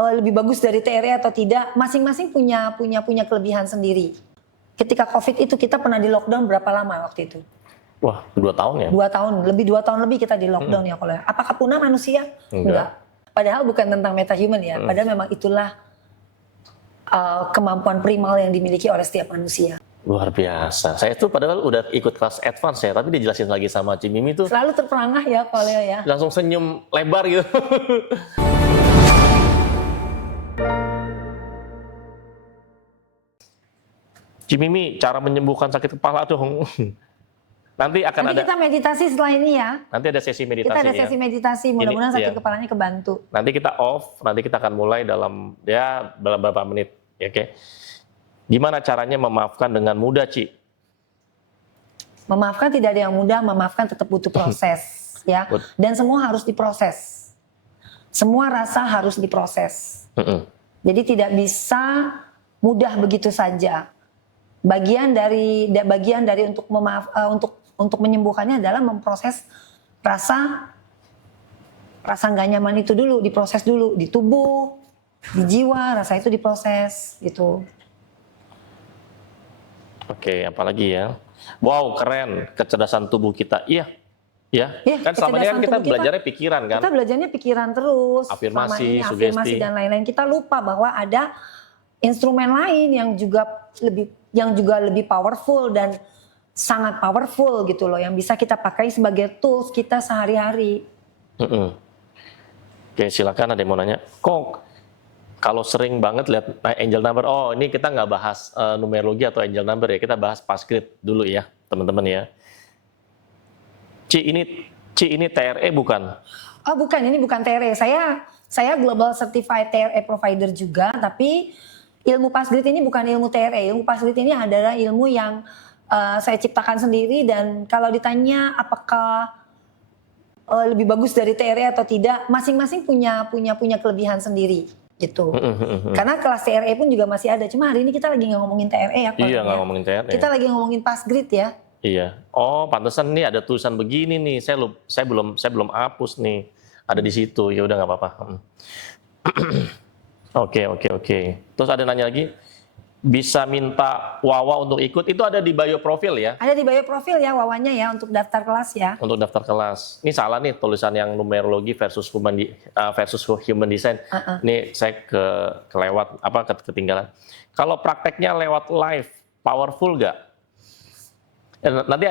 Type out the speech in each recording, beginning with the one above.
lebih bagus dari TRE atau tidak, masing-masing punya kelebihan sendiri. Ketika COVID itu kita pernah di lockdown berapa lama waktu itu? Wah, 2 tahun ya? 2 tahun, 2 tahun lebih kita di lockdown ya kalau. Apakah punah manusia? Enggak. Padahal bukan tentang metahuman ya, padahal memang itulah kemampuan primal yang dimiliki oleh setiap manusia. Luar biasa. Saya tuh padahal udah ikut kelas advance ya, tapi dijelasin lagi sama Cimimi tuh. Selalu terperangah ya kalau ya. Langsung senyum lebar gitu. Cimimi, cara menyembuhkan sakit kepala dong. Nanti kita meditasi setelah ini ya. Nanti ada sesi meditasi. Kita ada sesi meditasi, mudah-mudahan sakit kepalanya kebantu. Nanti kita off, nanti kita akan mulai dalam beberapa menit, ya, oke? Gimana caranya memaafkan dengan mudah, Ci? Memaafkan tidak ada yang mudah, memaafkan tetap butuh proses, ya. Dan semua harus diproses. Semua rasa harus diproses. Jadi tidak bisa mudah begitu saja. Bagian dari untuk menyembuhkannya adalah memproses rasa nggak nyaman itu dulu, diproses dulu di tubuh, di jiwa, rasa itu diproses gitu. Oke, apalagi ya? Wow, keren, kecerdasan tubuh kita. Iya, kan selama ini kan kita belajarnya pikiran kan? Kita belajarnya pikiran terus, afirmasi, afirmasi dan lain-lain. Kita lupa bahwa ada instrumen lain yang juga lebih powerful dan sangat powerful gitu loh, yang bisa kita pakai sebagai tools kita sehari-hari. Oke, silakan, ada yang mau nanya. Kok kalau sering banget lihat angel number, oh ini kita nggak bahas numerologi atau angel number ya, kita bahas passgrid dulu ya teman-teman ya. Ci ini TRE bukan? Oh bukan, ini bukan TRE. Saya global certified TRE provider juga, tapi ilmu passgrid ini bukan ilmu TRE. Ilmu passgrid ini adalah ilmu yang saya ciptakan sendiri, dan kalau ditanya apakah lebih bagus dari TRE atau tidak, masing-masing punya kelebihan sendiri gitu. Karena kelas TRE pun juga masih ada, cuma hari ini kita lagi nggak ngomongin TRE ya. Iya, nggak ngomongin TRE. Kita lagi ngomongin passgrid ya. Iya. Oh, pantesan nih ada tulisan begini nih. Saya belum hapus nih. Ada di situ. Ya udah nggak apa-apa. Oke. Terus ada nanya lagi, bisa minta Wawa untuk ikut, itu ada di bio profil ya? Ada di bio profil ya Wawanya ya, untuk daftar kelas ya. Untuk daftar kelas. Ini salah nih tulisan yang numerologi versus human design. Ini saya kelewat ketinggalan. Kalau prakteknya lewat live, powerful nggak? Nanti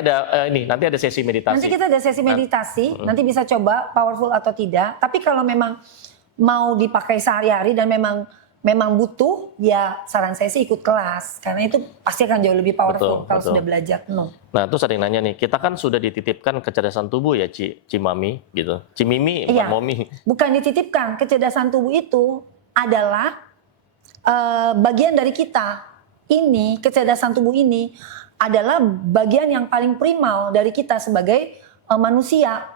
ada sesi meditasi. Nanti kita ada sesi meditasi, nanti bisa coba powerful atau tidak. Tapi kalau memang mau dipakai sehari-hari dan memang butuh, ya saran saya sih ikut kelas, karena itu pasti akan jauh lebih powerful kalau sudah belajar penuh. Nah, terus ada yang nanya nih, kita kan sudah dititipkan kecerdasan tubuh ya, Cimami gitu. Cimimi, iya, Momi. Bukan dititipkan, kecerdasan tubuh itu adalah bagian dari kita. Ini kecerdasan tubuh ini adalah bagian yang paling primal dari kita sebagai manusia.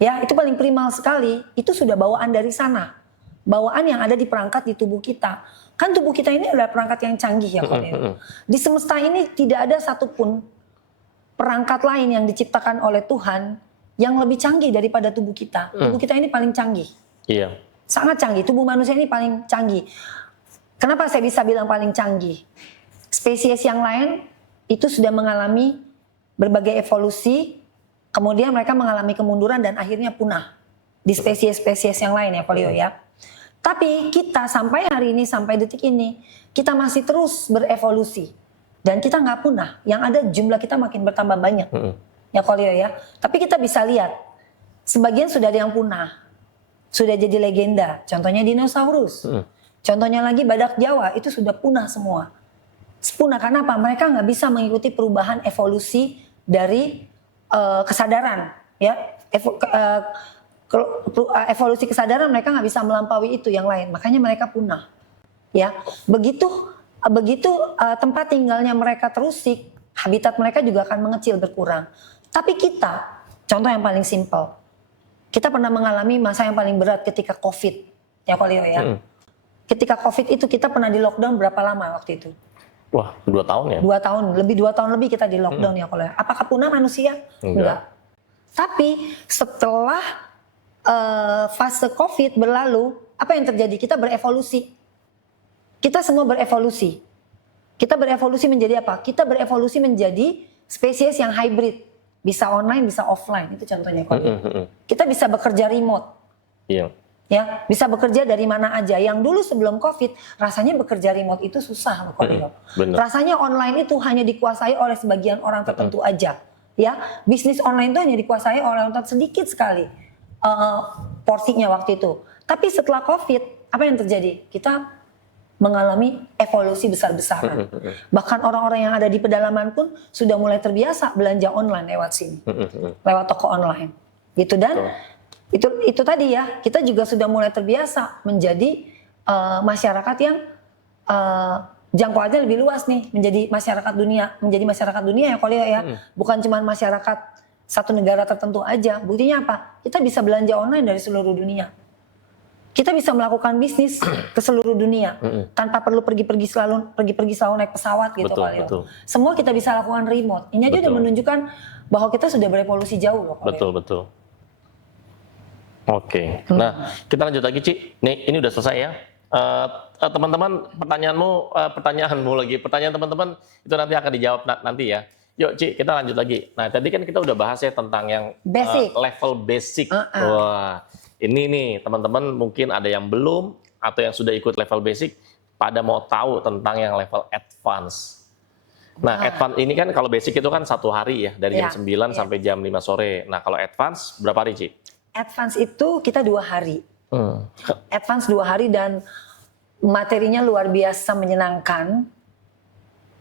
Ya, itu paling primal sekali. Itu sudah bawaan dari sana. Bawaan yang ada di perangkat di tubuh kita. Kan tubuh kita ini adalah perangkat yang canggih ya, di semesta ini tidak ada satupun perangkat lain yang diciptakan oleh Tuhan yang lebih canggih daripada tubuh kita. Tubuh kita ini paling canggih. Iya. Sangat canggih. Tubuh manusia ini paling canggih. Kenapa saya bisa bilang paling canggih? Spesies yang lain itu sudah mengalami berbagai evolusi, kemudian mereka mengalami kemunduran dan akhirnya punah di spesies-spesies yang lain ya, Polio ya. Tapi kita sampai hari ini, sampai detik ini, kita masih terus berevolusi dan kita nggak punah. Yang ada jumlah kita makin bertambah banyak, ya Polio ya. Tapi kita bisa lihat, sebagian sudah ada yang punah, sudah jadi legenda. Contohnya dinosaurus, contohnya lagi badak Jawa itu sudah punah semua. Punah karena apa? Mereka nggak bisa mengikuti perubahan evolusi dari kesadaran, ya. Evolusi kesadaran mereka nggak bisa melampaui itu yang lain, makanya mereka punah. Ya, begitu tempat tinggalnya mereka terusik, habitat mereka juga akan mengecil, berkurang. Tapi kita, contoh yang paling simpel, kita pernah mengalami masa yang paling berat ketika COVID, ya Kolio ya. Ketika COVID itu kita pernah di lockdown berapa lama waktu itu? Wah, 2 tahun ya? 2 tahun, 2 tahun lebih kita di lockdown ya Kolio. Apakah punah manusia? Enggak. Tapi setelah fase COVID berlalu, apa yang terjadi? Kita berevolusi. Kita semua berevolusi. Kita berevolusi menjadi apa? Kita berevolusi menjadi spesies yang hybrid. Bisa online, bisa offline. Itu contohnya. Kita bisa bekerja remote. Iya. Ya, bisa bekerja dari mana aja. Yang dulu sebelum COVID, rasanya bekerja remote itu susah loh, Benar. Rasanya online itu hanya dikuasai oleh sebagian orang tertentu aja. Ya, bisnis online itu hanya dikuasai oleh orang sedikit sekali porsinya waktu itu. Tapi setelah COVID, apa yang terjadi? Kita mengalami evolusi besar-besaran. Bahkan orang-orang yang ada di pedalaman pun sudah mulai terbiasa belanja online lewat sini, lewat toko online. Gitu, dan itu tadi ya, kita juga sudah mulai terbiasa menjadi masyarakat yang jangkauannya lebih luas nih, menjadi masyarakat dunia ya Kolio ya. Bukan cuma masyarakat satu negara tertentu aja. Buktinya apa? Kita bisa belanja online dari seluruh dunia. Kita bisa melakukan bisnis ke seluruh dunia tanpa perlu pergi-pergi selalu naik pesawat gitu Kolio. Betul. Semua kita bisa lakukan remote. Ini aja udah menunjukkan bahwa kita sudah berevolusi jauh loh Kolio. Betul. Oke. Nah, kita lanjut lagi, Ci. Ini udah selesai ya. Teman-teman, pertanyaan teman-teman itu nanti akan dijawab nanti ya. Yuk, Ci, kita lanjut lagi. Nah, tadi kan kita udah bahas ya tentang yang level basic. Wah, ini nih teman-teman mungkin ada yang belum atau yang sudah ikut level basic pada mau tahu tentang yang level advance. Nah, advance ini kan kalau basic itu kan 1 hari ya, dari jam 9 sampai jam 5 sore. Nah, kalau advance berapa hari, Ci? Advance itu kita 2 hari. Advance 2 hari dan materinya luar biasa menyenangkan.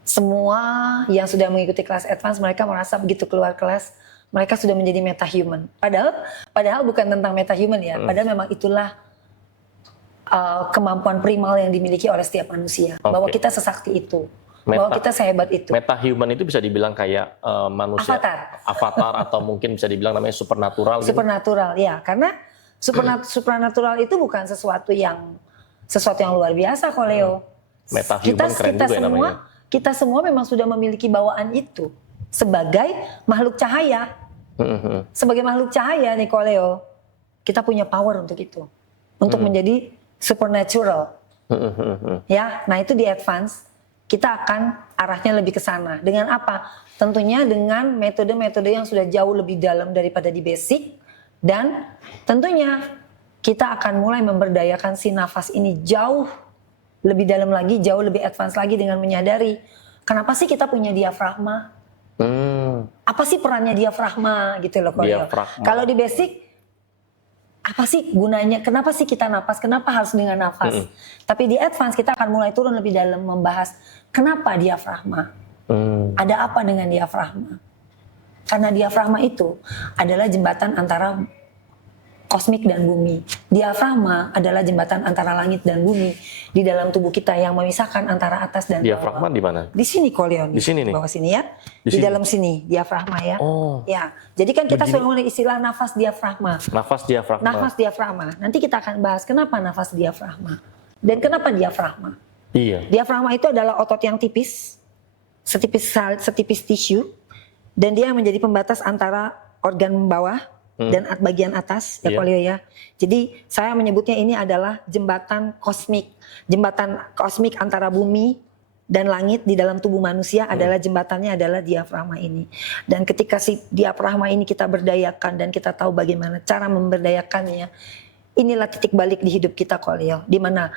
Semua yang sudah mengikuti kelas advance, mereka merasa begitu keluar kelas, mereka sudah menjadi metahuman. Padahal bukan tentang metahuman ya. Padahal memang itulah kemampuan primal yang dimiliki oleh setiap manusia. Bahwa kita sesakti itu. Bahwa kita sehebat itu. Metahuman itu bisa dibilang kayak manusia. Avatar atau mungkin bisa dibilang namanya supernatural. Supernatural, ya. Karena supernatural itu bukan sesuatu yang luar biasa kok, Leo. Metahuman keren juga namanya. Kita semua memang sudah memiliki bawaan itu sebagai makhluk cahaya. Sebagai makhluk cahaya nih Leo, kita punya power untuk itu. Untuk menjadi supernatural. Ya, nah itu di advance kita akan arahnya lebih ke sana. Dengan apa? Tentunya dengan metode-metode yang sudah jauh lebih dalam daripada di basic, dan tentunya kita akan mulai memberdayakan si nafas ini jauh lebih dalam lagi, jauh lebih advance lagi dengan menyadari kenapa sih kita punya diafragma? Apa sih perannya diafragma gitu loh Kolio. Kalau di basic apa sih gunanya? Kenapa sih kita napas? Kenapa harus dengan nafas? Tapi di advance kita akan mulai turun lebih dalam membahas kenapa diafragma? Ada apa dengan diafragma? Karena diafragma itu adalah jembatan antara kosmik dan bumi. Diafragma adalah jembatan antara langit dan bumi di dalam tubuh kita yang memisahkan antara atas dan bawah. Diafragma di mana? Di sini Kolio. Di sini nih. Bawah sini ya. Di dalam sini diafragma ya. Ya. Jadi kan kita selalu mulai istilah nafas diafragma. Nafas diafragma. Nafas diafragma. Nanti kita akan bahas kenapa nafas diafragma dan kenapa diafragma. Iya. Diafragma itu adalah otot yang tipis, setipis tisu, dan dia menjadi pembatas antara organ bawah dan bagian atas ya Kolio ya. Jadi saya menyebutnya ini adalah jembatan kosmik antara bumi dan langit di dalam tubuh manusia adalah jembatannya adalah diafragma ini. Dan ketika si diafragma ini kita berdayakan dan kita tahu bagaimana cara memberdayakannya, inilah titik balik di hidup kita Kolio, di mana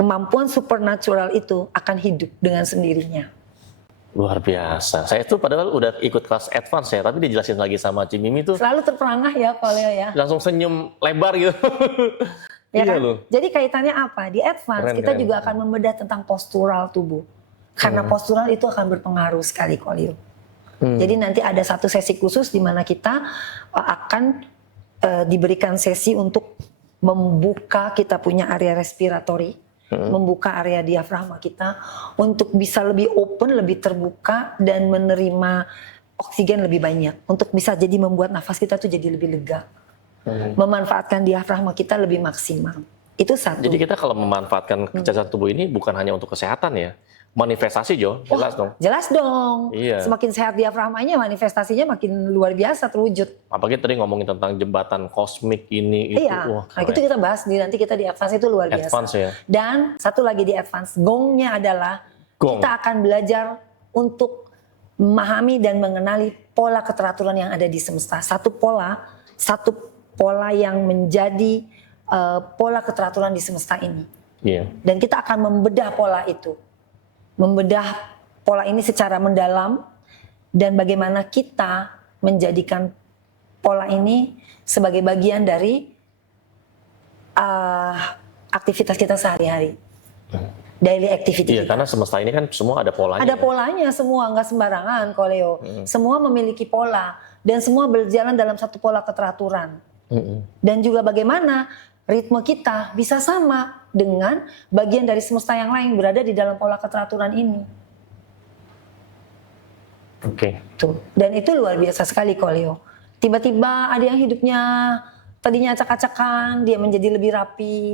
kemampuan supernatural itu akan hidup dengan sendirinya. Luar biasa. Saya tuh padahal udah ikut kelas advance ya, tapi dijelasin lagi sama Ci Mimi tuh. Selalu terperangah ya Kolio ya. Langsung senyum lebar gitu. Ya iya kan? loh. Jadi kaitannya apa? Di advance kita juga akan membedah tentang postural tubuh. Karena postural itu akan berpengaruh sekali Kolio. Jadi nanti ada satu sesi khusus di mana kita akan diberikan sesi untuk membuka kita punya area respiratory. Membuka area diafragma kita untuk bisa lebih open, lebih terbuka dan menerima oksigen lebih banyak untuk bisa jadi membuat nafas kita tuh jadi lebih lega. Memanfaatkan diafragma kita lebih maksimal. Itu satu. Jadi kita kalau memanfaatkan kecacatan tubuh ini bukan hanya untuk kesehatan ya, manifestasi Jo, jelas dong. Jelas dong. Iya. Semakin sehat diafragmanya, manifestasinya makin luar biasa terwujud. Apalagi tadi ngomongin tentang jembatan kosmik ini itu. Iya. Wah, Nah, itu kita bahas nanti kita di advance itu luar biasa. Advance ya. Dan satu lagi di advance, gongnya adalah Gong. kita akan belajar untuk memahami dan mengenali pola keteraturan yang ada di semesta. Satu pola yang menjadi pola keteraturan di semesta ini. Iya. Dan kita akan membedah pola itu. Membedah pola ini secara mendalam dan bagaimana kita menjadikan pola ini sebagai bagian dari aktivitas kita sehari-hari. Daily activity Iya, kita. karena semesta ini kan semua ada polanya. Ada polanya semua, nggak sembarangan kok Leo. Semua memiliki pola dan semua berjalan dalam satu pola keteraturan. Dan juga bagaimana ritme kita bisa sama dengan bagian dari semesta yang lain berada di dalam pola keteraturan ini. Oke. Tuh. Dan itu luar biasa sekali kok Leo. Tiba-tiba ada yang hidupnya tadinya acak-acakan, dia menjadi lebih rapi,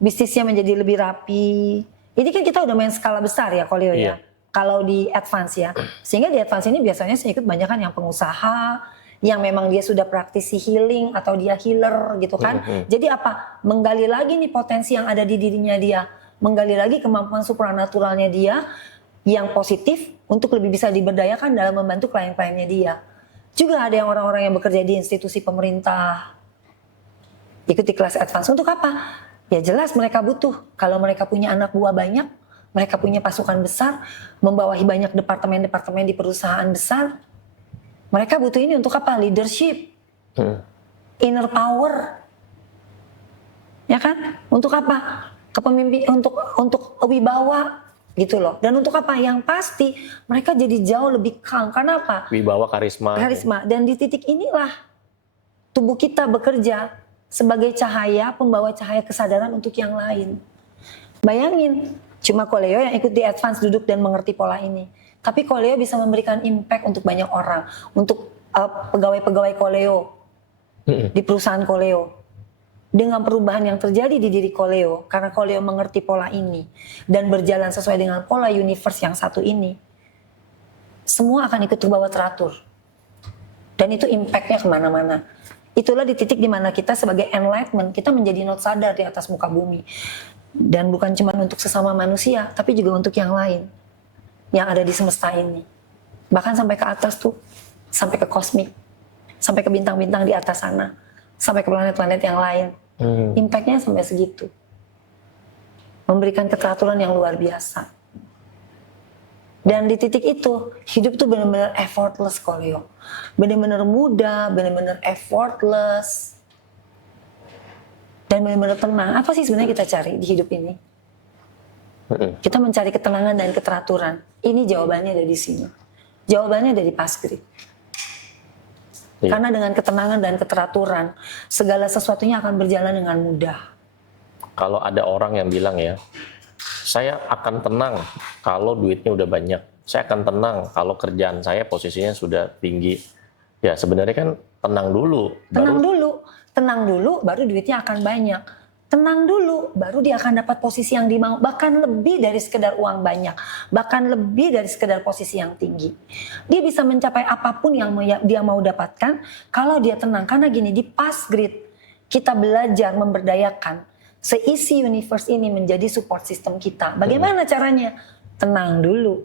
bisnisnya menjadi lebih rapi. Ini kan kita udah main skala besar ya kok Leo ya. Iya. Kalau di advance ya. Sehingga di advance ini biasanya saya ikut banyak kan yang pengusaha, yang memang dia sudah praktisi healing atau dia healer gitu kan. Jadi apa? Menggali lagi nih potensi yang ada di dirinya dia. Menggali lagi kemampuan supranaturalnya dia yang positif untuk lebih bisa diberdayakan dalam membantu klien-kliennya dia. Juga ada yang orang-orang yang bekerja di institusi pemerintah. Ikuti kelas advance untuk apa? Ya jelas mereka butuh. Kalau mereka punya anak buah banyak, mereka punya pasukan besar, membawahi banyak departemen-departemen di perusahaan besar, mereka butuh ini untuk apa? Leadership, inner power, ya kan? Untuk apa? Kepemimpinan, untuk wibawa, gitu loh. Dan untuk apa? Yang pasti mereka jadi jauh lebih calm. Karena apa? Wibawa, karisma. Karisma. Dan di titik inilah tubuh kita bekerja sebagai cahaya, pembawa cahaya kesadaran untuk yang lain. Bayangin, cuma Koleo yang ikut di advance duduk dan mengerti pola ini. Tapi Koleo bisa memberikan impact untuk banyak orang, untuk pegawai-pegawai Koleo di perusahaan Koleo. Dengan perubahan yang terjadi di diri Koleo, karena Koleo mengerti pola ini dan berjalan sesuai dengan pola universe yang satu ini, semua akan ikut terbawa teratur. Dan itu impactnya kemana-mana. Itulah di titik dimana kita sebagai enlightenment, kita menjadi not sadar di atas muka bumi. Dan bukan cuma untuk sesama manusia, tapi juga untuk yang lain yang ada di semesta ini. Bahkan sampai ke atas tuh, sampai ke kosmik, sampai ke bintang-bintang di atas sana, sampai ke planet-planet yang lain. Impactnya sampai segitu. Memberikan keteraturan yang luar biasa. Dan di titik itu, hidup tuh benar-benar effortless kok Leo. Benar-benar mudah, benar-benar effortless. Dan benar-benar tenang. Apa sih sebenarnya kita cari di hidup ini? Kita mencari ketenangan dan keteraturan. Ini jawabannya ada di sini. Jawabannya ada di Passgrid. Karena dengan ketenangan dan keteraturan, segala sesuatunya akan berjalan dengan mudah. Kalau ada orang yang bilang ya, saya akan tenang kalau duitnya udah banyak. Saya akan tenang kalau kerjaan saya posisinya sudah tinggi. Ya sebenarnya kan tenang dulu. Tenang dulu, baru duitnya akan banyak. Tenang dulu, baru dia akan dapat posisi yang dimau, bahkan lebih dari sekedar uang banyak, bahkan lebih dari sekedar posisi yang tinggi. Dia bisa mencapai apapun yang dia mau dapatkan kalau dia tenang. Karena gini, di Passgrid kita belajar memberdayakan seisi universe ini menjadi support system kita. Bagaimana caranya? Tenang dulu.